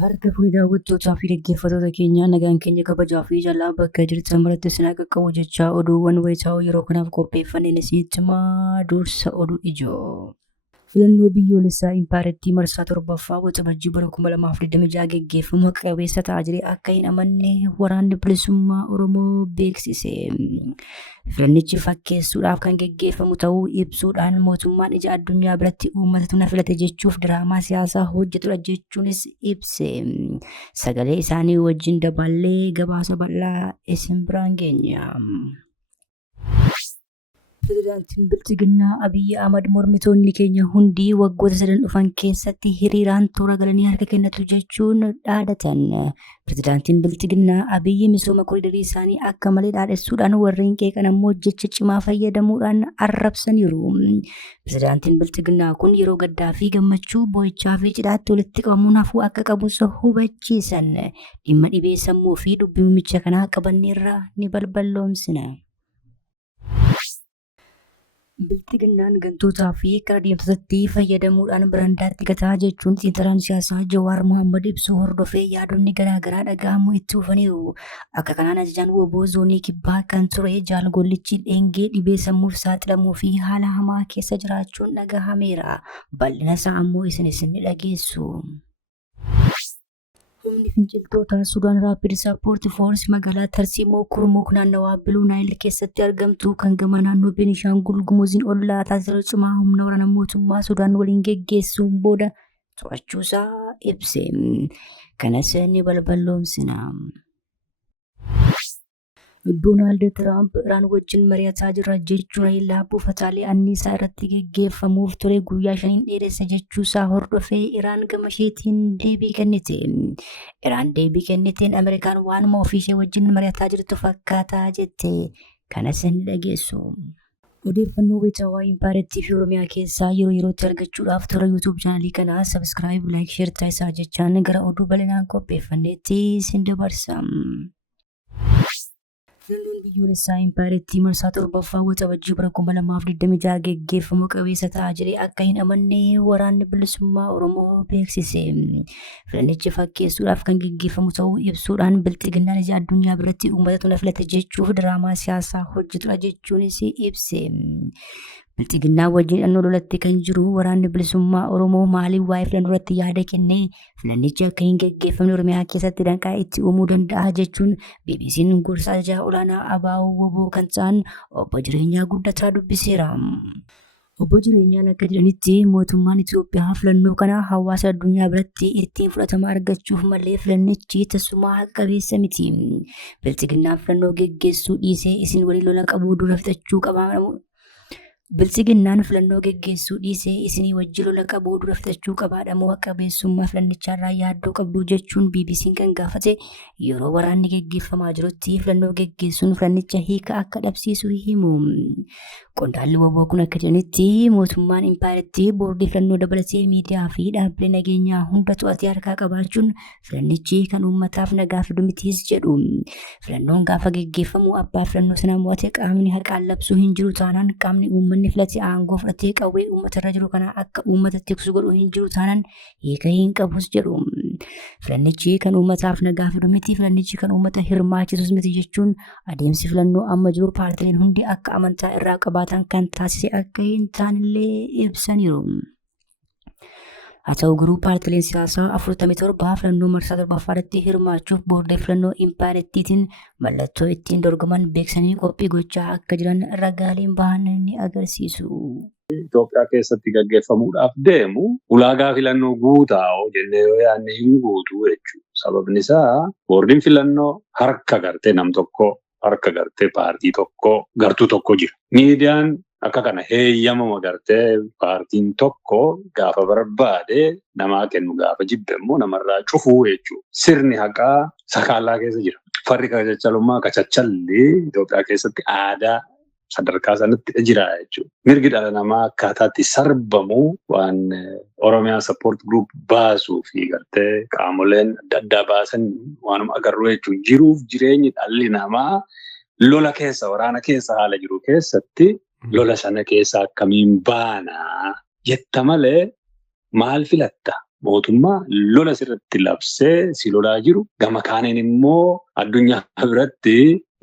Harka furii daawwattootaa fi dhaggeeffattoota keenyaa nagaan keenya kabajaa fi jaalala bakka jirtan maratti isin akka qabu jechaa oduuwwan wayitaawoo yeroo kanaaf qopheeffanneen isinitti himaa dursa oduu ijoo. Filannoo biyyoolessaa Impaarettii marsaa 7ffaa waxabajjii bara 2026 geggeeffamu haqa qabeessa ta'aa jiru akka hin amanne waraanni bilisummaa Oromoo beeksise. Filannichi fakkeessuudhaaf kan geggeeffamu ta'uu ibsuudhaan mootummaan ija addunyaa biratti uummatatu na filate jechuuf diraamaa siyaasaa hojjetudha jechuunis ibse. Sagalee isaanii wajjin daballee gabaasa bal'aa isin biraan geenya. Pirezidaantiin Bilchiginnaa Abiyyi Ahmad mormitoonni keenya hundi waggoota 3 dhufan keessatti hiriiraan toora galanii harka kennatu jechuun dhaadatan. Pirezidaantiin Bilchiginnaa Abiyyi misooma koriidarii isaanii akka malee dhaadessuudhaan warreen qeeqan ammoo jecha cimaa fayyadamuudhaan arrabsaniiru. Pirezidaantiin Bilchiginnaa kun yeroo gaddaa fi gammachuu boo'ichaa fi cidhaatti walitti qabamuun hafuu akka qabus hubachiisan. Dhimma dhibee sammuu fi dubbii muummicha kanaa qabanneerraa ni balballoomsina. Bilchiginnaan gantootaa fi karaa deemtotaatti fayyadamuudhaan birandaatti gataa jechuun xiinxalaan siyaasaa Jawaar Mohaammed ibsu hordofee yaadonni garaagaraa dhaga'amuu itti fufaniiru. Akka kanaan ajajaan woboo zoonii kibbaa kan ture Jaal Gollichi Dheengee dhibee sammuuf saaxilamuu fi haala hamaa keessa jiraachuun dhagahameera. Bal'ina isaa ammoo isin ni dhageessu. Humni finciltoota Sudaan Raapid Sappoort Foors magaalaa Tarsiimoo Kurmuk naannawaa Biluu Naayil keessatti argamtu kan gama naannoo Beenishaangul Gumuziin ollaa taasisa cimaa humna waraana mootummaa Sudaan waliin geggeessuun booda to'achuusaa ibse. Kanas ni balballoomsina. Doonaald Tiraamp Iraan wajjin mari'ataa jira jechuun haleellaa buufataalee anniisaa irratti geggeeffamuuf ture guyyaa 5 dheeressa jechuusaa hordofee Iraan gama isheetiin deebii kennite. Iraan deebii kenniteen Ameerikaan waanuma ofiishee wajjin mari'ataa jirtu fakkaataa jette. Kanas ni dhageessu. Odeeffannoo wayitaawaa Impaarettii fi Oromiyaa keessaa yeroo yerootti argachuudhaaf toora YouTube chaanalii kanaa sabskiraayib, laayik, sheer taasisaa jechaan gara oduu bal'inaan qopheeffanneetti isin dabarsa. Filannoon biyyoolessaa Impaarettii marsaa 7ffaa waxabajjii bara 2026 geggeeffamu qabeessa ta'aa jiru akka hin amanne waraanni bilisummaa Oromoo beeksise. Filannichi fakkeessuudhaaf kan geggeeffamu ta'uu ibsuudhaan Bilchiginnaan ija addunyaa biratti uummatatu na filate jechuuf diraamaa siyaasaa hojjetudha jechuunis ibse. Bilchiginnaa wajjin hidhannoo lolatti kan jiru waraanni bilisummaa Oromoo maaliif waa'ee filannoo irratti yaada kennee filannichi akka hin geggeeffamne Oromiyaa keessatti danqaa itti uumuu danda'a jechuun BBC'n gorsa ajajaa olaanaa ABO woboo kan ta'an obbo Jireenyaa Guddataa dubbiseera. Obbo Jireenyaan akka jedhanitti mootummaan Itoophiyaa filannoo kana hawaasa addunyaa biratti ittiin fudhatama argachuuf malee filannichi tasumaa haqa qabeessa miti. Bilchiginnaan filannoo geggeessuu dhiisee isin waliin lola qabuu dura fixachuu qaba. Bilchiginnaan filannoo geggeessuu dhiisee isinii wajjin lola qabuu dura fixachuu qabaadhamoo haqa qabeessummaa filannicharraa yaaddoo qabdu jechuun BBC'n kan gaafate yeroo waraanni geggeeffamaa jirutti filannoo geggeessuun filannicha hiika akka dhabsiisu himu. Qondaalli woboo kun akka jedhanitti mootummaan Impaarettii boordii filannoo dabalatee miidiyaa fi dhaabbilee nageenyaa hunda to'atee harkaa qabaachuun filannichi kan uummataaf nagaa fidu mitis jedhu. Filannoon gaafa geggeeffamu abbaa filannoo sana mo'ate qaamni haqaan labsuu hin jiru taanaan qaamni uummanni filate aangoo fudhatee qawwee uummatarra jiru kana akka uummata tiksu godhu hin jiru taanaan hiika hin qabus jedhu. Filannichi kan uummataaf nagaa fidu miti, filannichi kan uummata hirmaachisus miti jechuun adeemsi filannoo amma jiru paartileen hundi akka amantaa irraa qabaatan kan taasise akka hin taanillee ibsaniiru. Haa ta'u garuu paartileen siyaasaa 47 filannoo marsaa 7ffaatti hirmaachuuf boordii filannoo Impaarettiitiin mallattoo ittiin dorgoman beeksanii qophii gochaa akka jiran ragaaleen bahan ni agarsiisu. Itoophiyaa keessatti gaggeeffamuudhaaf deemu ulaagaa filannoo guutaa jennee yoo yaadne hin guutu jechuudha. Sababni isaa boordiin filannoo harka gartee nam tokko, harka gartee paartii tokko, gartuu tokko jira. Miidiyaan akka kana heeyyamama gartee paartiin tokko gaafa barbaade namaa kennu gaafa jibbe immoo namarraa cufuu jechuudha. Sirni haqaa sakaallaa keessa jira. Farri kachachalummaa kachachalli Itoophiyaa keessatti aadaa sadarkaa sanatti jira jechuudha. Mirgi dhala namaa akkaataatti sarbamu waan Oromiyaa Sappoort Group baasuu fi gartee qaamoleen adda addaa baasan waanuma agarru jechuudha. Jiruuf jireenyi dhalli namaa lola keessa, waraana keessa haala jiru keessatti lola sana keessa akkamiin baana jetta malee maal filatta? mootummaa lola sirratti labsee si lolaa jiru. Gama kaaniin immoo addunyaa biratti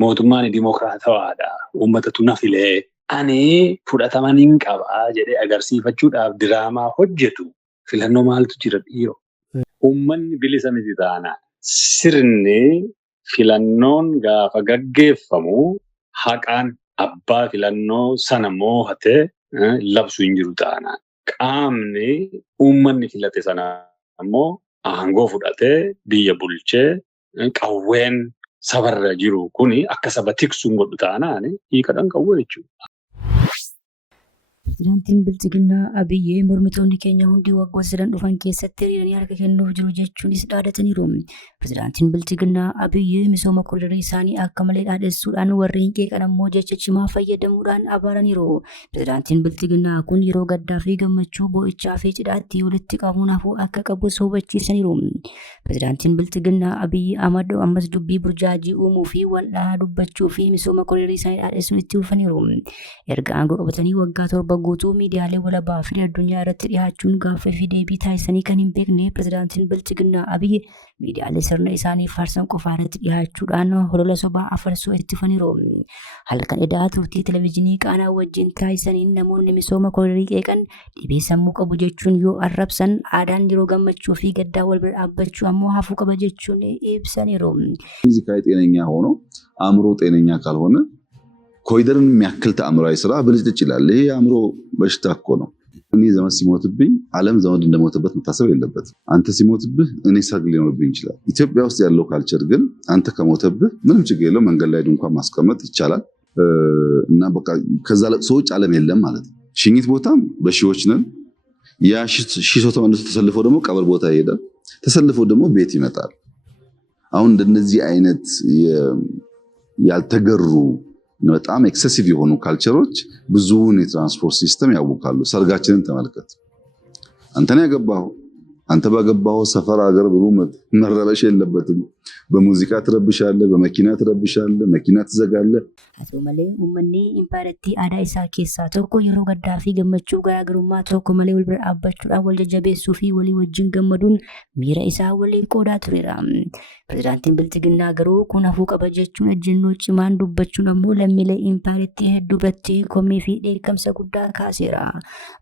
mootummaan dimokiraatawaadha. Uummatatu na filee ani fudhatama nan qaba jedhee agarsiifachuudhaaf diraamaa hojjetu. Filannoo maaltu jira dhiiroo? Uummanni bilisa miti taanaan sirni filannoon gaafa gaggeeffamu haqaan abbaa filannoo sana moohatee labsu hin jiru taanaan. Qaamni uummanni filate sana ammoo aangoo fudhatee biyya bulchee qawween sabarra jiru kuni akka saba tiksuun godhu taanaan hiikadhaan qawwee jechuudha. Pirezidaantiin Bilchiginaa Abiyyee mormitoonni keenya hundi waggoota sadan dhufan keessatti hiriiranii harka kennuuf jiru jechuunis dhaadataniiru. Pirezidaantiin Bilchiginaa Abiyyee misooma koriidarii isaanii akka malee dhaadessuudhaan warreen qeeqan ammoo jecha cimaa fayyadamuudhaan abaaraniiru. Pirezidaantiin Bilchiginaa kun yeroo gaddaa fi gammachuu boo'ichaa fi cidhaatti walitti qabuun hafuu akka qabus hubachiisaniiru. Pirezidaantiin Bilchiginaa Abiyyi Ahmad ammas dubbii burjaajii uumuu fi wal'aanaa dubbachuu fi misooma koriidarii isaanii dhaadessuun itti fufaniiru. Erga aangoo qabatanii waggaa torba guutuu miidiyaalee walabaa fi addunyaa irratti dhiyaachuun gaaffii fi deebii taasisanii kan hin beekne pirezidaantiin Bilchiginaa Abiyyi miidiyaalee sirna isaanii faarsan qofaa irratti dhiyaachuudhaan holola sobaa afarsuu itti fufaniiru. Halkan edaa turtii televezyiinii qaanaa wajjin taasisaniin namoonni misooma koriidarii qeeqan dhibee sammuu qabu jechuun yoo arrabsan aadaan yeroo gammachuu fi gaddaa wal bira dhaabbachuu ammoo hafuu qaba jechuun ibsaniiru. ፊዚካሊ ጤነኛ ሆኖ አእምሮ ጤነኛ ካልሆነ ኮሪደርን የሚያክል ተአምራዊ ስራ ብልጭልጭ ይላል። ይሄ አእምሮ በሽታ እኮ ነው። እኔ ዘመድ ሲሞትብኝ ዓለም ዘመድ እንደሞተበት መታሰብ የለበትም። አንተ ሲሞትብህ እኔ ሰርግ ሊኖርብኝ ይችላል። ኢትዮጵያ ውስጥ ያለው ካልቸር ግን አንተ ከሞተብህ ምንም ችግር የለው፣ መንገድ ላይ ድንኳን ማስቀመጥ ይቻላል እና በቃ ከዛ ለቅሶ ውጭ ዓለም የለም ማለት ነው። ሽኝት ቦታም በሺዎች ነን። ያ ሺህ ሰው ተመልሶ ተሰልፎ ደግሞ ቀብር ቦታ ይሄዳል። ተሰልፎ ደግሞ ቤት ይመጣል። አሁን እንደነዚህ አይነት ያልተገሩ በጣም ኤክሰሲቭ የሆኑ ካልቸሮች ብዙውን የትራንስፖርት ሲስተም ያውካሉ። ሰርጋችንን ተመልከት። አንተን ያገባው አንተ ባገባው ሰፈር ሀገር ብሩ መረበሽ የለበትም። በሙዚቃ ትረብሻለህ፣ በመኪና ትረብሻለህ፣ መኪና ትዘጋለህ። Haa malee uummanni impaayirtii aadaa isaa keessaa tokko yeroo gaddaa fi gammachuu garaagarummaa tokko malee wal bira dhaabbachuudhaan wal jajjabeessuu fi walii wajjin gammaduun miira isaa waliin qoodaa tureera. Pirezidaantiin Bilchiginaa garuu kun hafuu qaba jechuun ejjennoo cimaan dubbachuun ammoo lammiilee impaayirtii hedduu biratti komii fi dheekkamsa guddaa kaaseera.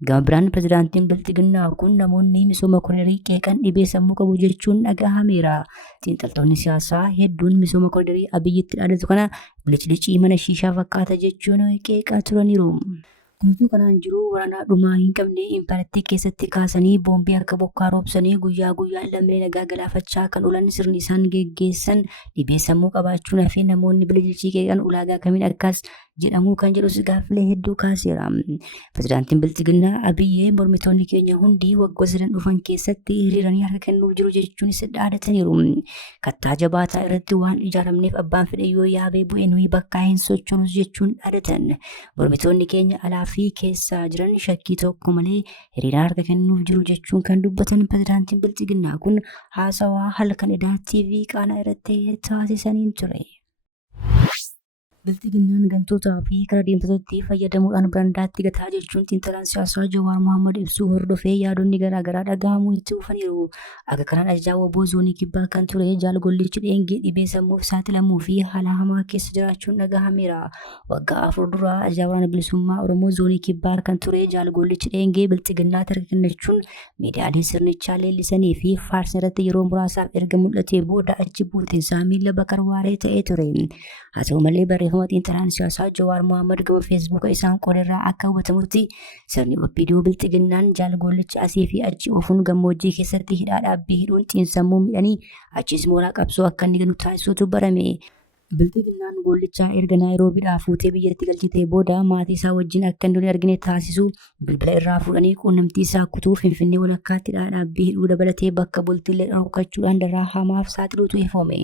Gama biraan pirezidaantiin Bilchiginaa kun namoonni misooma koriidarii qeeqan dhibee sammuu qabu jechuun dhagahameera. Xiinxaltoonni siyaasaa hedduun misooma koriidarii Abiyyitti dhaadatu kana bilicii mana shiishaa fakkaata jechuun qeeqaa turaniiru. Kunuutu kanaan jiru waraana dhumaa hin qabne impaayirtii keessatti kaasanii boombii akka bokkaa roobsanii guyyaa guyyaan lammiilee nagaa galaafachaa kan oolan sirni isaan geggeessan dhibee sammuu qabaachuun hafe namoonni bilicii qeeqan ulaagaa kamiin akkas jedhamuu kan jedhus gaaffilee hedduu kaaseera. Pirezidaantiin Bilchiginaa Abiyyee mormitoonni keenya hundi waggoota sadan dhufan keessatti hiriiranii harka kennuuf jiru jechuunis dhaadataniiru. Kattaa jabaataa irratti waan ijaaramneef abbaan fedhe yoo yaabee bu'ee nuyi bakkaa hin sochoonus jechuun dhaadatan. Mormitoonni keenya alaa fi keessaa jiran shakkii tokko malee hiriira harka kennuuf jiru jechuun kan dubbatan pirezidaantiin Bilchiginaa kun haasawaa halkan edaa TV qaanaa irratti taasisaniin ture. Bilchiginaan gantootaa fi karaa deemtotaatti fayyadamuudhaan birandaatti gataa jechuun xiinxalaan siyaasaa Jawaar Mohaammed ibsuu hordofee yaadonni garaagaraa dhagahamuu itti fufaniiru. Akka kanaan ajajaa waboo zoonii kibbaa kan ture Jaal Gollichi Dheengee dhibee sammuuf saaxilamuu fi haala hamaa keessa jiraachuun dhagahameera. Waggaa afur dura ajajaa waraana bilisummaa Oromoo zoonii kibbaa kan ture Jaal Gollichi Dheengee Bilchiginaatti harka kennachuun miidiyaalee sirnichaa leellisanii fi faarsan irratti yeroo muraasaaf erga mul'atee booda achi buutinsaa miila bakarwaaree ta'ee ture. Haa ta'u malee barreeffama xiinxalaan siyaasaa Jawaar Mohaammed gama feesbuuka isaan qodarraa akka hubatamutti sirni OPDO Bilchiginaan Jaal Gollichi asii fi achi ofuun gammoojjii keessatti hidhaa dhaabbii hidhuun xiinsammuu midhanii achis mooraa qabsoo akka inni ganu taasisuutu barame. Bilchiginaan Gollichaa erga Naayiroobiidhaa fuutee biyyatti galchitee booda maatii isaa wajjin akka hin argine taasisu bilbila irraa fuudhanii quunnamtii isaa kutuu Finfinnee walakkaatti hidhaa dhaabbii hidhuu dabalatee bakka bultiillee dhokkachuudhaan daraa hamaaf saaxiluutu ifame.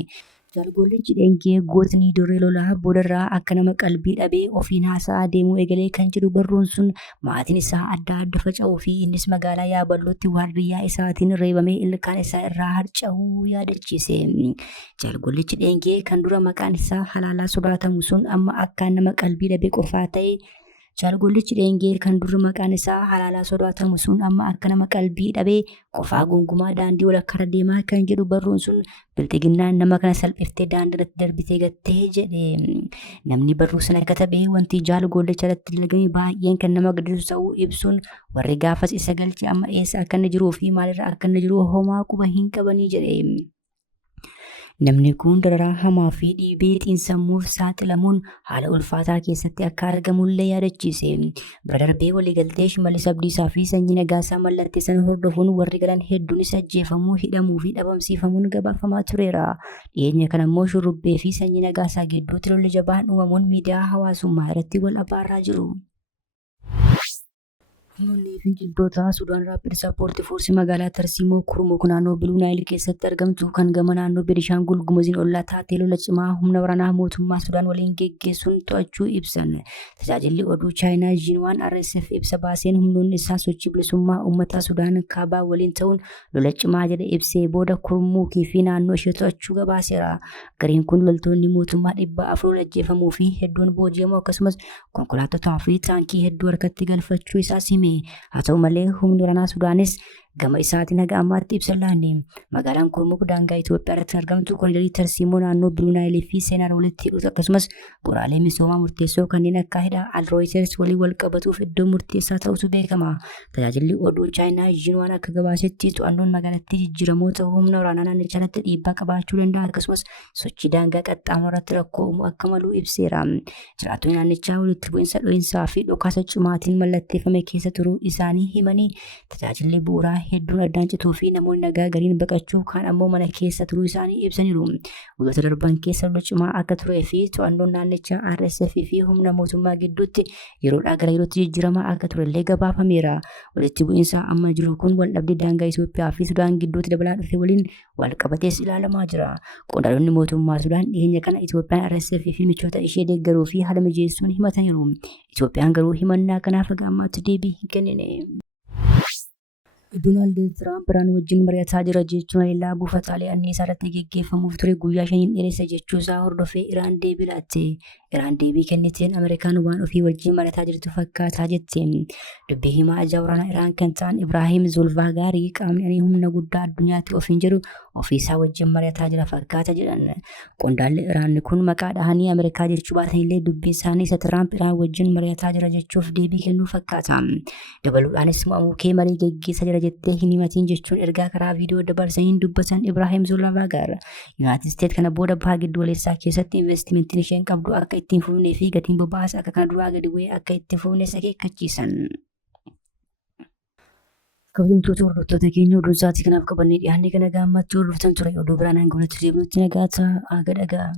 Jaal Gollichi Dheengee gootni dirree lolaa boodarraa akka nama qalbii dhabee ofiin haasa'aa deemuu eegalee kan jedhu barruun sun maatiin isaa adda adda faca'uu fi innis magaalaa Yaabalootti waardiyyaa isaatiin reebamee ilkaan isaa irraa harca'uu yaadachiise. Jaal Gollichi Dheengee kan dura maqaan isaa halaalaa sodaatamu sun amma akka nama qalbii dhabee qofaa ta'e Jaalgollichi dheengee kan durri maqaan isaa halaalaa sodaatamu sun amma akka nama qalbii dhabee qofaa gonkumaa daandii walakkaarra deemaa kan jedhu barruun sun bilxiginnaan nama kana salphiftee daandii irratti darbitee gattee jedhe. Namni barruu sana katabee wanti jaalgollicha irratti dalagame baay'een kan nama gaddisiisu ta'uu ibsuun warri gaafas isa galche amma eessa akka inni jiruu fi maalirra akka inni jiru homaa quba hin qabanii jedhe. Namni kun dararaa hamaa fi dhiibee xiinsammuuf saaxilamuun haala ulfaataa keessatti akka argamullee yaadachiise. Bira darbee waliigaltee Shimallis Abdiisaa fi Sanyii Nagaasaa mallatteessan hordofuun warri galan hedduunis ajjeefamuu, hidhamuu fi dhabamsiifamuun gabaafamaa tureera. Dhiyeenya kana immoo Shurrubbee fi Sanyii Nagaasaa gidduutti lolli jabaan uumamuun miidiyaa hawaasummaa irratti wal abaarraa jiru. Humnoonni finciltoota Sudaan Raapid Sappoortii Foorsi magaalaa Tarsiimoo Kurmuk naannoo Biluu Naayil keessatti argamtu kan gama naannoo Beenishaangul Gumuziin ollaa taatee lola cimaa humna waraanaa mootummaa Sudaan waliin geggeessuun to'achuu ibsan. Tajaajilli oduu Chaayinaa Jiinwaan RSF ibsa baaseen humnoonni isaa sochii bilisummaa uummata Sudaan kaabaa waliin ta'uun lola cimaa jedhe ibsee booda Kurmukii fi naannoo ishee to'achuu gabaaseera. Gareen kun loltoonni mootummaa 400 ajjeefamuu fi hedduun booji'amuu akkasumas konkolaattota fi taankii hedduu harkatti galfachuu isaas hime. Haa ta'u malee humni waraanaa Sudaanis gama isaatiin haga ammaatti ibsa laanne. Magaalaan Kurmuk daangaa Itoophiyaa irratti argamtu koriidarii Tarsiimoo naannoo Biluu Naayilii fi seenaan walitti hidhuutu akkasumas bu'uuraalee misoomaa murteessoo kanneen akka hidha Alrooyiters waliin wal qabatuuf iddoo murteessaa ta'utu beekama. Tajaajilli oduu Chaayinaa Jiinwaan akka gabaasetti to'annoon magaalattii jijjiiramoota humna waraanaa naannichaatti dhiibbaa qabaachuu danda'a akkasumas sochii daangaa qaxxaamura irratti rakkoo uumuu akka malu ibseera. Jiraattonni naannichaa walitti bu'iinsa dho'iinsaa fi dhokaasa cimaatiin mallatteeffame keessa turuu isaanii himanii tajaajilli bu'uuraa hedduun addaan cituu fi namoonni nagaa gariin baqachuu kaan ammoo mana keessa turuu isaanii ibsaniiru. Waggoota darban keessa lola cimaa akka turee fi to'annoon naannichaa RSF fi humna mootummaa gidduutti yeroodhaa gara yerootti jijjiiramaa akka turellee gabaafameera. Walitti bu'iinsa amma jiru kun wal dhabdee daangaa Itoophiyaa fi Sudaan gidduutti dabalaa dhufe waliin wal qabatees ilaalamaa jira. Qondaaltonni mootummaa Sudaan dhiyeenya kana Itoophiyaan RSF fi michoota ishee deeggaruu fi haala mijeessuun himataniiru. Itoophiyaan garuu himannaa kanaaf haga ammaatti deebii hin kennine. Doonaald Tiraamp Iraan wajjin mari'ataa jira jechuun haleellaa buufataalee anniisaa irratti geggeeffamuuf ture guyyaa 5 dheeressa jechuusaa hordofee Iraan deebii laatte. Iraan deebii kenniteen Ameerikaan waan ofii wajjin mari'ataa jirtu fakkaataa jette. Dubbii himaa ajaa waraanaa Iraan kan ta'an Ibraahim Zulfaagaarii qaamni humna guddaa addunyaatti ofiin jedhu ofiisaa wajjin mari'ataa jira fakkaata jedhan. Qondaalli Iraan kun maqaa dhahanii Ameerikaa jechuu baatanillee dubbii isaanii isa Tiraamp Iraan wajjin mari'ataa jira jechuuf deebii kennuu fakkaata. Dabaluudhaanis mo'amuu kee marii geggeessaa jira jettee hin himatiin jechuun ergaa karaa viidiyoo dabarsanii dubbatan Ibraahim Zulfaagaar. Yuunaayitid Isteet kana booda baha giddugaleessaa keessatti investimentiin isheen qabdu akka ittiin fufnee fi gatiin boba'aas akka kana duraa gadi bu'ee akka itti fufnee akeekkachiisan. Kabajamtoota hordoftoota keenya oduu isaatii kanaaf qabannee dhiyaannee kana gaammatti hordoftan ture oduu biraan hanga walitti deebinutti nagaa ta'a.